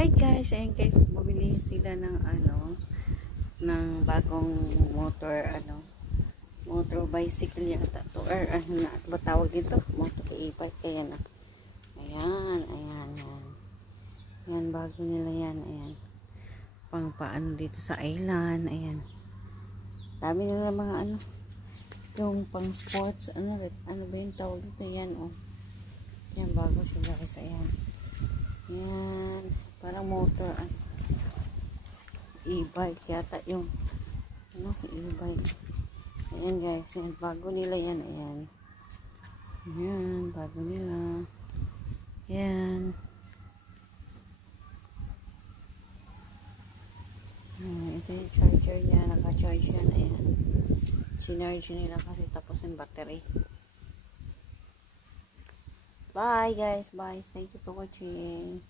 Hi guys, ayun guys, bumili sila ng ng bagong motor, motor bicycle yata to, or ba tawag dito, motor e-bike, kaya na. Ayan, ayan, bago nila yan, ayan. Pang paano dito sa island, ayan. Dami nila mga yung pang sports, ano ba yung tawag dito, yan, oh. Yan, bago sila guys, ayan. Yan, parang motor, e-bike yata yung, e-bike. Ayan guys, yan, bago nila yan, ayan. Ayan, bago nila. Yan. Ito yung charger niya, naka-charge yan, ayan. Sinarge nila kasi tapos yung battery. Bye guys, bye. Thank you for watching.